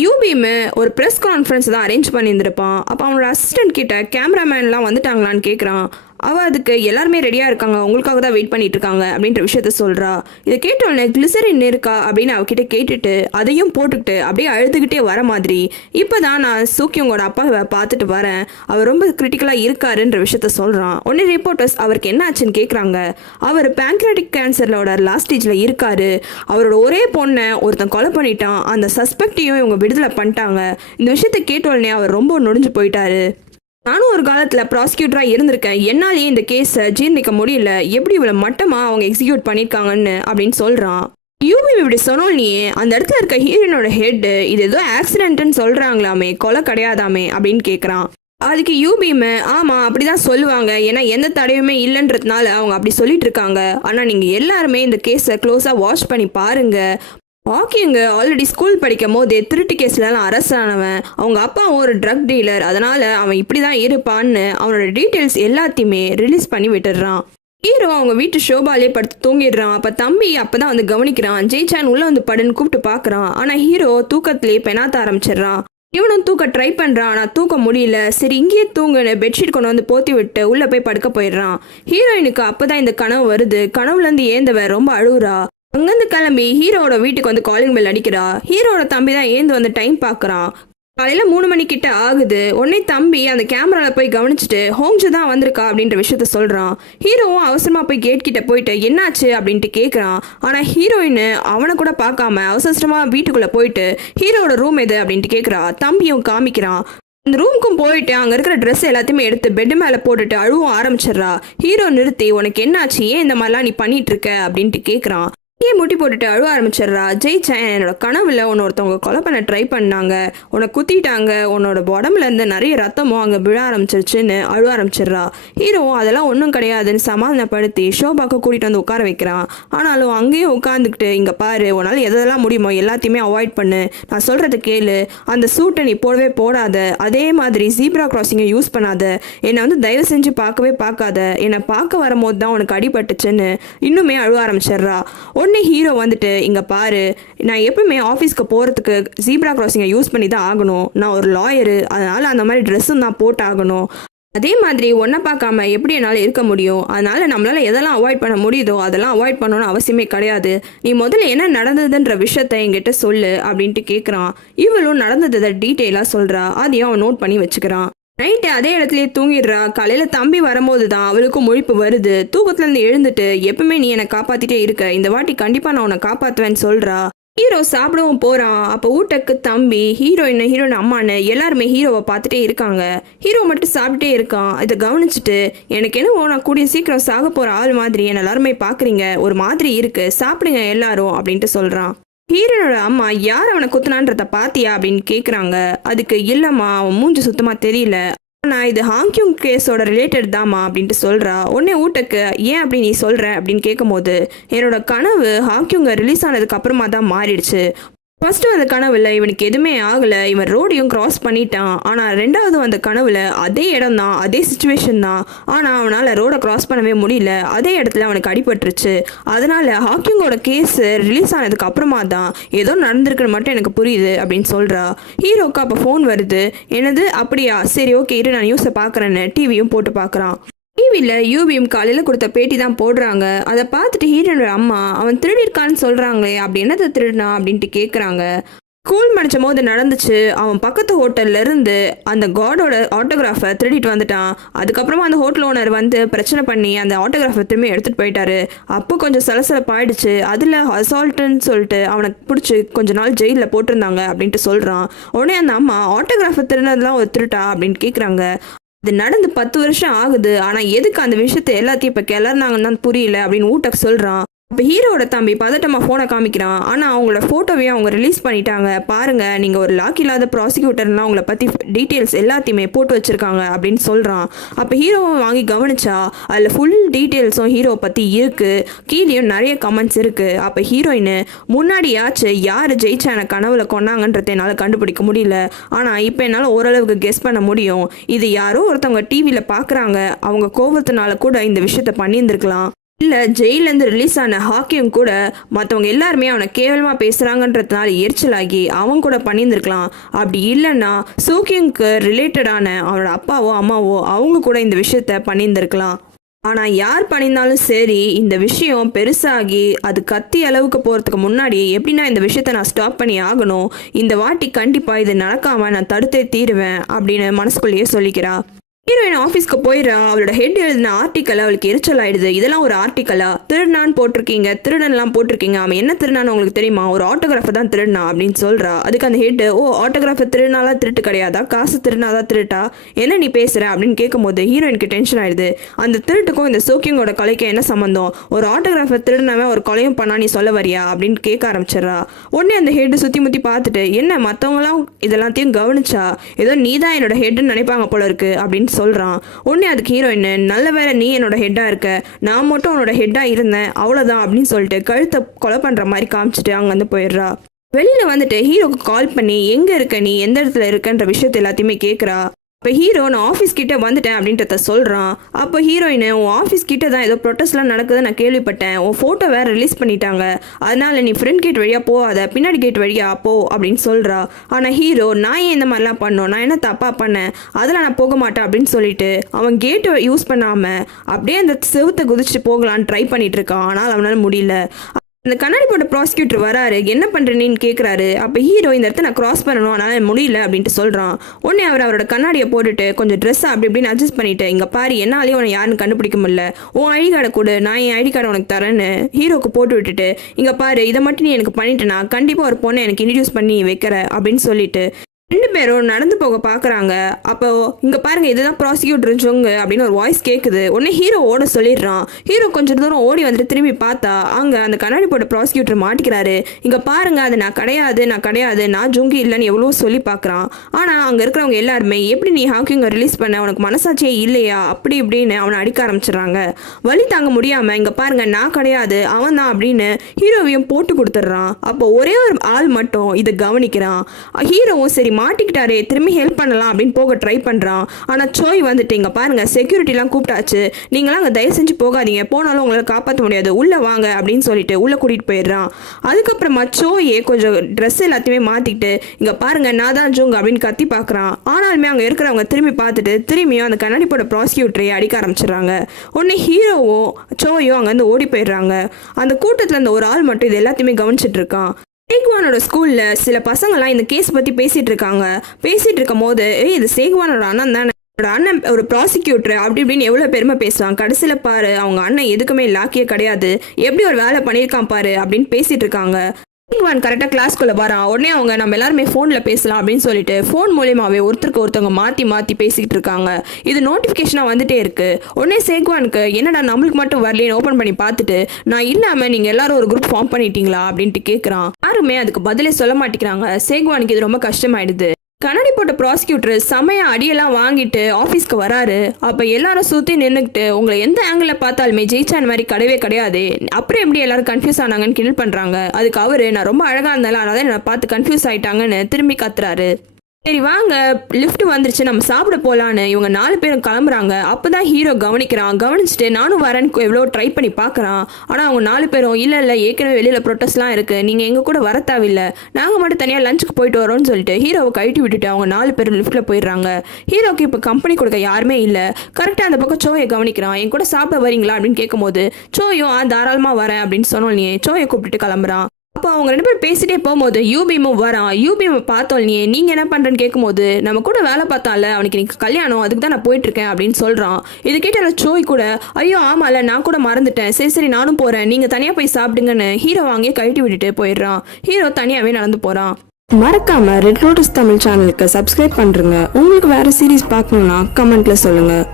UPM ஒரு press conference தான் arrange பண்ணியிருந்திருப்பான். அப்போ அவனோட அசிஸ்டன்ட் கிட்ட கேமராமேன்லாம் வந்துட்டாங்களான்னு கேட்குறான். அவள் அதுக்கு எல்லாருமே ரெடியாக இருக்காங்க, உங்களுக்காக தான் வெயிட் பண்ணிட்டு இருக்காங்க அப்படின்ற விஷயத்த சொல்கிறா. இதை கேட்டோடனே கிளிசரின் இருக்கா அப்படின்னு அவகிட்ட கேட்டுட்டு அதையும் போட்டுக்கிட்டு அப்படியே அழுதுகிட்டே வர மாதிரி, இப்போ தான் நான் சூக்கியங்கோட அப்பாவை பார்த்துட்டு வரேன், அவர் ரொம்ப கிரிட்டிக்கலாக இருக்காருன்ற விஷயத்த சொல்கிறான். உடனே ரிப்போர்ட்டர்ஸ் அவருக்கு என்ன ஆச்சுன்னு கேட்குறாங்க. அவர் பேங்க்ராட்டிக் கேன்சரோட லாஸ்ட் ஸ்டேஜில் இருக்காரு, அவரோட ஒரே பொண்ணை ஒருத்தன் கொலை பண்ணிட்டான், அந்த சஸ்பெக்டையும் இவங்க விடுதலை பண்ணிட்டாங்க. இந்த விஷயத்த கேட்டோடனே அவர் ரொம்ப நொடிஞ்சு போயிட்டாரு. நானும் ஒரு காலத்தில் ப்ராசிக்யூட்டராக இருந்திருக்கேன், என்னாலேயே இந்த கேஸை ஜீர்ணிக்க முடியல, எப்படி இவ்வளோ மட்டமாக அவங்க எக்ஸிக்யூட் பண்ணியிருக்காங்கன்னு அப்படின்னு சொல்கிறான். யூபி இப்படி சொன்னோன்னே அந்த இடத்துல இருக்க ஹீரோனோட ஹெட்டு இது ஏதோ ஆக்சிடென்ட்னு சொல்கிறாங்களாமே, கொலை கிடையாதாமே அப்படின்னு கேட்குறான். அதுக்கு யூபிஎம் ஆமாம் அப்படி தான் சொல்லுவாங்க, ஏன்னா எந்த தடையுமே இல்லைன்றதுனால அவங்க அப்படி சொல்லிட்டு இருக்காங்க. ஆனால் நீங்கள் எல்லாருமே இந்த கேஸை க்ளோஸாக வாட்ச் பண்ணி பாருங்கள். ஹாக்கிங்க ஆல்ரெடி ஸ்கூல் படிக்கும் போதே திருட்டு கேஸ்லாம் அரெஸ்ட் ஆனவன், அவங்க அப்பா ஒரு ட்ரக் டீலர், அதனால அவன் இப்படி தான் இருப்பான்னு அவனோட டீட்டெயில்ஸ் எல்லாத்தையுமே ரிலீஸ் பண்ணி விட்டுடுறான். ஹீரோ அவங்க வீட்டு ஷோபாலே படுத்து தூங்கிடுறான். அப்போ தம்பி அப்பதான் வந்து கவனிக்கிறான். ஜெய்சான் உள்ள வந்து படுன்னு கூப்பிட்டு பார்க்குறான். ஆனால் ஹீரோ தூக்கத்திலே பெணாத்த ஆரம்பிச்சிடுறான். இவனும் தூக்க ட்ரை பண்ணுறான், ஆனால் தூக்க முடியல. சரி இங்கேயே தூங்குன்னு பெட்ஷீட் கொண்டு வந்து போத்தி விட்டு உள்ளே போய் படுக்க போயிடுறான். ஹீரோயினுக்கு அப்போதான் இந்த கனவு வருது. கனவுலேருந்து ஏந்தவ ரொம்ப அழுவுறா. அங்கேருந்து கிளம்பி ஹீரோட வீட்டுக்கு வந்து காலிங் பெல் அடிக்கிறா. ஹீரோட தம்பி தான் ஏந்து வந்து டைம் பார்க்குறான். காலையில் 3 மணிக்கிட்ட ஆகுது. உடனே தம்பி அந்த கேமராவில் போய் கவனிச்சுட்டு ஹோம்ஜு தான் வந்திருக்கா அப்படின்ற விஷயத்த சொல்கிறான். ஹீரோவும் அவசரமாக போய் கேட் கிட்ட போயிட்டு என்னாச்சு அப்படின்ட்டு கேட்குறான். ஆனால் ஹீரோயின் அவனை கூட பார்க்காம அவசரமாக வீட்டுக்குள்ளே போயிட்டு ஹீரோட ரூம் எது அப்படின்ட்டு கேட்குறா. தம்பியும் காமிக்கிறான். அந்த ரூமுக்கும் போயிட்டு அங்கே இருக்கிற ட்ரெஸ் எல்லாத்தையுமே எடுத்து பெட்டு மேலே போட்டுட்டு அழுவும் ஆரம்பிச்சிடுறா. ஹீரோ நிறுத்தி உனக்கு என்னாச்சு, ஏன் இந்த மாதிரிலாம் நீ பண்ணிட்டு இருக்க அப்படின்ட்டு கேட்குறான். முட்டி போட்டுட்டு அழுவ ஆரம்பிச்சிடுறா. ஜெய்சான் என்னோட கனவுல உன்னை ஒருத்தவங்க கொலை பண்ண ட்ரை பண்ணாங்க, உன்னை குத்திட்டாங்க, உன்னோட உடம்புல இருந்து நிறைய ரத்தமும் அங்கே விழ ஆரம்பிச்சிருச்சுன்னு அழுவ ஆரம்பிச்சிடுறா. ஹீரோவும் அதெல்லாம் ஒன்றும் கிடையாதுன்னு சமாதானப்படுத்தி ஷோபாக்க கூட்டிகிட்டு வந்து உட்கார வைக்கிறான். ஆனாலும் அங்கேயும் உட்காந்துக்கிட்டு இங்கே பாரு, உன்னால் எதெல்லாம் முடியுமோ எல்லாத்தையுமே அவாய்ட் பண்ணு, நான் சொல்கிறத கேளு, அந்த சூட்டை நீ போடவே போடாத, அதே மாதிரி ஜீப்ரா கிராசிங்கை யூஸ் பண்ணாத, என்னை வந்து தயவு செஞ்சு பார்க்கவே பார்க்காத, என்னை பார்க்க வரும்போது தான் உனக்கு அடிபட்டுச்சுன்னு இன்னுமே அழுவ ஆரம்பிச்சிடுறா. உடனே ஹீரோ வந்துட்டு இங்கே பாரு, நான் எப்பவுமே ஆஃபீஸ்க்கு போகிறதுக்கு ஜீப்ரா கிராசிங்கை யூஸ் பண்ணி தான் ஆகணும், நான் ஒரு லாயரு, அதனால் அந்த மாதிரி ட்ரெஸ்ஸும் தான் போட்டு ஆகணும், அதே மாதிரி ஒன்றை பார்க்காம எப்படி என்னால் இருக்க முடியும், அதனால் நம்மளால் எதெல்லாம் அவாய்ட் பண்ண முடியுதோ அதெல்லாம் அவாய்ட் பண்ணணும்னு அவசியமே கிடையாது, நீ முதல்ல என்ன நடந்ததுன்ற விஷயத்த என்கிட்ட சொல்லு அப்படின்ட்டு கேட்குறான். இவளும் நடந்ததை டீட்டெயிலாக சொல்கிறா. அதையும் அவன் நோட் பண்ணி வச்சுக்கிறான். நைட்டு அதே இடத்துலயே தூங்கிடுறா. காலையில தம்பி வரும்போது தான் அவளுக்கும் முழிப்பு வருது. தூக்கத்துல இருந்து எழுந்துட்டு எப்பவுமே நீ என்னை காப்பாத்திட்டே இருக்க, இந்த வாட்டி கண்டிப்பா நான் உன்னை காப்பாத்துவேன்னு சொல்றா. ஹீரோ சாப்பிடவும் போறான். அப்போ ஊட்டக்கு தம்பி, ஹீரோயின் அம்மான்னு எல்லாருமே ஹீரோவை பார்த்துட்டே இருக்காங்க. ஹீரோ மட்டும் சாப்பிட்டுட்டே இருக்கான். இதை கவனிச்சுட்டு எனக்கு என்ன நான் கூடிய சீக்கிரம் சாக போற ஆள் மாதிரி என்ன எல்லாருமே பாக்குறீங்க, ஒரு மாதிரி இருக்கு, சாப்பிடுங்க எல்லாரும் அப்படின்ட்டு சொல்றான். ஹீரோனோட அம்மா யார் அவனை குத்துனான்றத பாத்தியா அப்படின்னு கேட்குறாங்க. அதுக்கு இல்லைம்மா, அவன் மூஞ்சி சுத்தமாக தெரியல, ஆனால் இது ஹாங்கியூங் கேஸோட ரிலேட்டட் தாம்மா அப்படின்ட்டு சொல்கிறா. உடனே ஊட்டக்கு ஏன் அப்படி நீ சொல்கிற அப்படின்னு கேட்கும்போது என்னோட கனவு ஹாங்கியூங்க ரிலீஸ் ஆனதுக்கு அப்புறமா தான் மாறிடுச்சு. ஃபர்ஸ்ட் அந்த கனவுல இவனுக்கு எதுவுமே ஆகலை, இவன் ரோடையும் கிராஸ் பண்ணிட்டான். ஆனால் ரெண்டாவது அந்த கனவுல அதே இடம் தான், அதே சுச்சுவேஷன் தான், ஆனால் அவனால் ரோடை கிராஸ் பண்ணவே முடியல, அதே இடத்துல அவனுக்கு அடிபட்டுருச்சு. அதனால ஹாக்கிங்கோட கேஸ் ரிலீஸ் ஆனதுக்கு அப்புறமா தான் ஏதோ நடந்திருக்குன்னு மட்டும் எனக்கு புரியுது அப்படின்னு சொல்கிறா. ஹீரோக்கு அப்போ ஃபோன் வருது. என்னது அப்படியா, சரி ஓகே இரு நான் நியூஸை பார்க்குறேன்னு டிவியும் போட்டு பார்க்குறான். டிவியில் யூபிஎம் காலையில் கொடுத்த பேட்டி தான் போடுறாங்க. அதை பார்த்துட்டு ஹீரோனோட அம்மா அவன் திருடிருக்கான்னு சொல்கிறாங்களே, அப்படி என்னத்தை திருடினா அப்படின்ட்டு கேட்குறாங்க. ஸ்கூல் படித்த போது நடந்துச்சு, அவன் பக்கத்து ஹோட்டல்லேருந்து அந்த காடோட ஆட்டோகிராஃபை திருடிட்டு வந்துட்டான். அதுக்கப்புறமா அந்த ஹோட்டல் ஓனர் வந்து பிரச்சனை பண்ணி அந்த ஆட்டோகிராஃபை திரும்பி எடுத்துகிட்டு போயிட்டாரு. அப்போ கொஞ்சம் சலசலப்பாயிடுச்சு. அதில் அசால்ட்டுன்னு சொல்லிட்டு அவனை பிடிச்சி கொஞ்ச நாள் ஜெயிலில் போட்டிருந்தாங்க அப்படின்ட்டு சொல்கிறான். உடனே அந்த அம்மா ஆட்டோகிராஃபை திருடினதுலாம் ஒரு திருட்டா அப்படின்னு கேட்குறாங்க. இது நடந்து 10 வருஷம் ஆகுது, ஆனால் எதுக்கு அந்த விஷயத்தை எல்லாத்தையும் இப்போ கிளறினாங்கன்னு தான் புரியல அப்படின்னு ஊட்டக்கு சொல்கிறான். இப்போ ஹீரோட தம்பி பதட்டமாக ஃபோனை காமிக்கிறான். ஆனால் அவங்களோட ஃபோட்டோவையும் அவங்க ரிலீஸ் பண்ணிட்டாங்க, பாருங்கள் நீங்கள் ஒரு லாக் இல்லாத ப்ராசிக்யூட்டர்லாம் அவங்கள பற்றி டீட்டெயில்ஸ் எல்லாத்தையுமே போட்டு வச்சுருக்காங்க அப்படின்னு சொல்கிறான். அப்போ ஹீரோவை வாங்கி கவனிச்சா அதில் ஃபுல் டீட்டெயில்ஸும் ஹீரோவை பற்றி இருக்குது, கீழேயும் நிறைய கமெண்ட்ஸ் இருக்குது. அப்போ ஹீரோயின் முன்னாடியாச்சு யார் ஜெயிச்சான கனவுல கொண்டாங்கன்றதை என்னால் கண்டுபிடிக்க முடியல, ஆனால் இப்போ என்னால் ஓரளவுக்கு கெஸ் பண்ண முடியும், இது யாரோ ஒருத்தவங்க டிவியில் பார்க்குறாங்க, அவங்க கோபத்தினால கூட இந்த விஷயத்த பண்ணியிருந்துருக்கலாம், இல்லை ஜெயிலேருந்து ரிலீஸ் ஆன ஹாக்கியும் கூட மற்றவங்க எல்லாருமே அவனை கேவலமாக பேசுகிறாங்கன்றதுனால எரிச்சலாகி அவன் கூட பண்ணியிருந்துருக்கலாம். அப்படி இல்லைன்னா சோக்கியங்க்கு ரிலேட்டடான அவனோட அப்பாவோ அம்மாவோ அவங்க கூட இந்த விஷயத்த பண்ணியிருந்துருக்கலாம். ஆனால் யார் பண்ணியிருந்தாலும் சரி, இந்த விஷயம் பெருசாகி அது கத்தி அளவுக்கு போகிறதுக்கு முன்னாடி எப்படின்னா இந்த விஷயத்த நான் ஸ்டாப் பண்ணி ஆகணும், இந்த வாட்டி கண்டிப்பாக இது நடக்காமல் நான் தடுத்தே தீருவேன் அப்படின்னு மனசுக்குள்ளேயே சொல்லிக்கிறா. ஹீரோயின் ஆஃபீஸ்க்கு போயிடா. அவளோட ஹெட் எழுதின ஆர்டிக்கல் அவளுக்கு எரிச்சல் ஆயிடுது. இதெல்லாம் ஒரு ஆர்டிக்கலா? திருடனான்னு போட்டிருக்கீங்க, திருடன்லாம் போட்டிருக்கீங்க, அவன் என்ன திருடான்னு உங்களுக்கு தெரியுமா? ஒரு ஆட்டோகிராஃபர் தான் திருடனா அப்படின்னு சொல்றா. அதுக்கு அந்த ஹெட், ஓ ஆட்டோகிராஃபர் திருடினாலாம் திருட்டு கிடையாதா, காசு திருடினாதான் திருட்டா, என்ன நீ பேசுற அப்படின்னு கேட்கும்போது ஹீரோயினுக்கு டென்ஷன் ஆயிடுது. அந்த திருட்டுக்கும் இந்த சோக்கியங்கோட கொலைக்கும் என்ன சம்பந்தம்? ஒரு ஆட்டோகிராஃபர் திருடினவன் ஒரு கொலையும் பண்ணா நீ சொல்ல வரியா அப்படின்னு கேட்க ஆரம்பிச்சிடறா. உடனே அந்த ஹெட் சுற்றி முற்றி பார்த்துட்டு, என்ன மற்றவங்களாம் இதெல்லாத்தையும் கவனிச்சா ஏதோ நீ தான் என்னோட ஹெட்னு நினைப்பாங்க போல இருக்கு அப்படின்னு சொல்றான். உடனே அதுக்கு ஹீரோயின், நல்ல வேலை நீ என்னோட ஹெட்டா இருக்க, நான் மட்டும் உன்னோட ஹெட்டா இருந்தேன் அவ்வளவுதான் அப்படின்னு சொல்லிட்டு கழுத்தை கொலை பண்ற மாதிரி காமிச்சிட்டு அங்க வந்து போயிடுறா. வெளியில வந்துட்டு ஹீரோக்கு கால் பண்ணி எங்க இருக்க நீ, எந்த இடத்துல இருக்கன்ற விஷயத்த எல்லாத்தையுமே கேட்குறா. இப்போ ஹீரோ நான் ஆஃபீஸ் கிட்டே வந்துட்டேன் அப்படின்றத சொல்கிறான். அப்போ ஹீரோயின், உன் ஆஃபீஸ் கிட்டே தான் ஏதோ ப்ரொட்டஸ்ட்லாம் நடக்குதுன்னு நான் கேள்விப்பட்டேன், உன் ஃபோட்டோ வேறு ரிலீஸ் பண்ணிட்டாங்க, அதனால் நீ ஃப்ரண்ட் கேட் வழியாக போகாத, பின்னாடி கேட் வழியாக போ அப்படின்னு சொல்கிறா. ஆனால் ஹீரோ, நான் ஏன் இந்த மாதிரிலாம் பண்ணோம், நான் என்ன தப்பாக பண்ணேன், அதெல்லாம் நான் போக மாட்டேன் அப்படின்னு சொல்லிட்டு அவன் கேட்டை யூஸ் பண்ணாமல் அப்படியே அந்த செவுத்தை குதிச்சுட்டு போகலான்னு ட்ரை பண்ணிட்டு இருக்கான். ஆனால் அவனால் முடியல. அந்த கண்ணாடி போட்ட ப்ராசிக்யூட்டர் வராரு. என்ன பண்ணுறேன்னு கேட்குறாரு. அப்போ ஹீரோ, இந்த இடத்த நான் கிராஸ் பண்ணணும் அதனால் முடியல அப்படின்ட்டு சொல்கிறான். உடனே அவரோட கண்ணாடியை போட்டுட்டு கொஞ்சம் ட்ரெஸ்ஸை அப்படி இப்படின்னு அட்ஜஸ்ட் பண்ணிட்டு, இங்கே பாரு என்னாலேயும் உனக்கு யாருன்னு கண்டுபிடிக்க முடியல, உன் ஐடி கார்டை கொடு, நான் என் ஐடி கார்டை உனக்கு தரேன்னு ஹீரோக்கு போட்டு விட்டுட்டு, இங்கே பாரு இதை மட்டும் நீ எனக்கு பண்ணிட்டேன்னா கண்டிப்பாக ஒரு பொண்ணை எனக்கு இன்ட்ரடியூஸ் பண்ணி வைக்கிற அப்படின்னு சொல்லிட்டு ரெண்டு பேரும் நடந்து போக பார்க்குறாங்க. அப்போ இங்கே பாருங்க இதுதான் ப்ராசிக்யூட்டர் ஜோங்க அப்படின்னு ஒரு வாய்ஸ் கேட்குது. உடனே ஹீரோ ஓட சொல்லிடுறான். ஹீரோ கொஞ்சம் தூரம் ஓடி வந்துட்டு திரும்பி பார்த்தா அங்கே அந்த கண்ணாடி போட்ட ப்ராசிக்யூட்டர் மாட்டிக்கிறாரு. இங்கே பாருங்க அது நான் கிடையாது நான் ஜோங்கி இல்லைன்னு எவ்வளோ சொல்லி பார்க்குறான். ஆனால் அங்கே இருக்கிறவங்க எல்லாருமே, எப்படி நீ ஹாக்கிங்கை ரிலீஸ் பண்ண, உனக்கு மனசாட்சியே இல்லையா அப்படி இப்படின்னு அவனை அடிக்க ஆரம்பிச்சிடுறாங்க. வலி தாங்க முடியாமல், இங்கே பாருங்க நான் கிடையாது அவன் தான் அப்படின்னு ஹீரோவையும் போட்டு கொடுத்துட்றான். அப்போ ஒரே ஒரு ஆள் மட்டும் இதை கவனிக்கிறான். ஹீரோவும் சரி மாட்டிக்கிட்டாரே திரும்பி ஹெல்ப் பண்ணலாம் அப்படின்னு போக ட்ரை பண்ணுறான். ஆனால் சோய் வந்துட்டு, இங்கே பாருங்கள் செக்யூரிட்டிலாம் கூப்பிட்டாச்சு, நீங்களாம் அங்கே தயவு செஞ்சு போகாதீங்க, போனாலும் உங்களால் காப்பாற்ற முடியாது, உள்ளே வாங்க அப்படின்னு சொல்லிட்டு உள்ளே கூட்டிகிட்டு போயிடுறான். அதுக்கப்புறமா சோயே கொஞ்சம் ட்ரெஸ் எல்லாத்தையுமே மாற்றிக்கிட்டு, இங்கே பாருங்கள் நான் தான் ஜோங்க அப்படின்னு கத்தி பார்க்குறான். ஆனாலுமே அங்கே இருக்கிறவங்க திரும்பி பார்த்துட்டு திரும்பியும் அந்த கண்ணாடி போட்ட ப்ராசிக்யூட்டரையே அடிக்க ஆரம்பிச்சிடுறாங்க. உடனே ஹீரோவும் சோயும் அங்கேருந்து ஓடி போயிடுறாங்க. அந்த கூட்டத்தில் அந்த ஒரு ஆள் மட்டும் இது எல்லாத்தையுமே கவனிச்சிட்டு இருக்கான். சேக்வானோட ஸ்கூலில் சில பசங்கள்லாம் இந்த கேஸ் பற்றி பேசிகிட்டு இருக்காங்க. பேசிகிட்டு இருக்கும் போது, இது சேக்வானோட அண்ணன் தானே, அண்ணன் ஒரு ப்ராசிக்யூட்டர் அப்படி இப்படின்னு எவ்வளோ பெருமை பேசுவான், கடைசியில் பாரு அவங்க அண்ணன் எதுக்குமே லாக்கியே கிடையாது, எப்படி ஒரு வேலை பண்ணியிருக்கான் பாரு அப்படின்னு பேசிகிட்டு இருக்காங்க. சேக்வான் கரெக்டாக கிளாஸ்க்குள்ளே வரான். உடனே அவங்க நம்ம எல்லாருமே ஃபோனில் பேசலாம் அப்படின்னு சொல்லிட்டு ஃபோன் மூலியமாகவே ஒருத்தருக்கு ஒருத்தவங்க மாற்றி பேசிக்கிட்டு இருக்காங்க. இது நோட்டிஃபிகேஷனாக வந்துட்டே இருக்கு. உடனே சேக்வானுக்கு என்னடா நம்மளுக்கு மட்டும் வரலேன்னு ஓப்பன் பண்ணி பார்த்துட்டு, நான் இல்லாமல் நீங்கள் எல்லாரும் ஒரு குரூப் ஃபார்ம் பண்ணிட்டீங்களா அப்படின்ட்டு கேட்குறான். யாருமே அதுக்கு பதிலே சொல்ல மாட்டேங்கிறாங்க. சேக்வானுக்கு இது ரொம்ப கஷ்டமாயிடுது. கண்ணாடி போட்ட ப்ராசிக்யூட்டர் செமையா அடியெல்லாம் வாங்கிட்டு ஆஃபீஸ்க்கு வராரு. அப்போ எல்லாரும் சுற்றி நின்றுக்கிட்டு, உங்களை எந்த ஆங்கிளில் பார்த்தாலுமே ஜெயிச்சான் மாதிரி கிடையவே கிடையாது, அப்புறம் எப்படி எல்லாரும் கன்ஃபியூஸ் ஆனாங்கன்னு கிண்டல் பண்ணுறாங்க. அதுக்கு அவரு, நான் ரொம்ப அழகாக இருந்தாலும் அதனால என்னை பார்த்து கன்ஃபியூஸ் ஆயிட்டாங்கன்னு திரும்பி கத்துறாரு. சரி வாங்க லிஃப்ட் வந்துருச்சு நம்ம சாப்பிட போகலான்னு இவங்க 4 பேரும் கிளம்புறாங்க. அப்போ தான் ஹீரோ கவனிக்கிறான். கவனிச்சுட்டு நானும் வரேன்னு எவ்வளோ ட்ரை பண்ணி பார்க்குறான். ஆனால் அவங்க 4 பேரும் இல்லை ஏற்கனவே வெளியில் ப்ரொட்டஸ்ட்லாம் இருக்குது, நீங்கள் எங்கள் கூட வர தேவையில்லை, நாங்கள் மட்டும் தனியாக லஞ்சுக்கு போயிட்டு வரோன்னு சொல்லிட்டு ஹீரோவை கழட்டி விட்டுட்டு அவங்க 4 பேரும் லிஃப்ட்டில் போயிடுறாங்க. ஹீரோக்கு இப்போ கம்பெனி கொடுக்க யாருமே இல்லை. கரெக்டாக அந்த பக்கம் சோயை கவனிக்கிறான். என் கூட சாப்பிட வரீங்களா அப்படின்னு கேட்கும்போது சோயும் தாராளமாக வரேன் அப்படின்னு சொன்னோன்னே சோயை கூப்பிட்டுட்டு கிளம்புறான். அப்போ அவங்க 2 பேரும் பேசிட்டே போகும்போது யூபிஎம்மும் வரான். யூபிஎம் பார்த்தோம், நீங்கள் என்ன பண்ணுறேன்னு கேட்கும்போது, நம்ம கூட வேலை பார்த்தால அவனுக்கு இன்னைக்கு கல்யாணம், அதுக்கு தான் நான் போயிட்டுருக்கேன் அப்படின்னு சொல்கிறான். இது கேட்டால சோய் கூட, ஐயோ ஆமாம்ல நான் கூட மறந்துட்டேன், சரி நானும் போகிறேன், நீங்கள் தனியாக போய் சாப்பிடுங்கன்னு ஹீரோ வாங்கி கழட்டி விட்டுட்டு போயிடுறான். ஹீரோ தனியாகவே நடந்து போகிறான். மறக்காம ரெட் லோட்டஸ் தமிழ் சேனலுக்கு சப்ஸ்கிரைப் பண்ணுறங்க. உங்களுக்கு வேறு சீரீஸ் பார்க்கணுன்னா கமெண்ட்டில் சொல்லுங்கள்.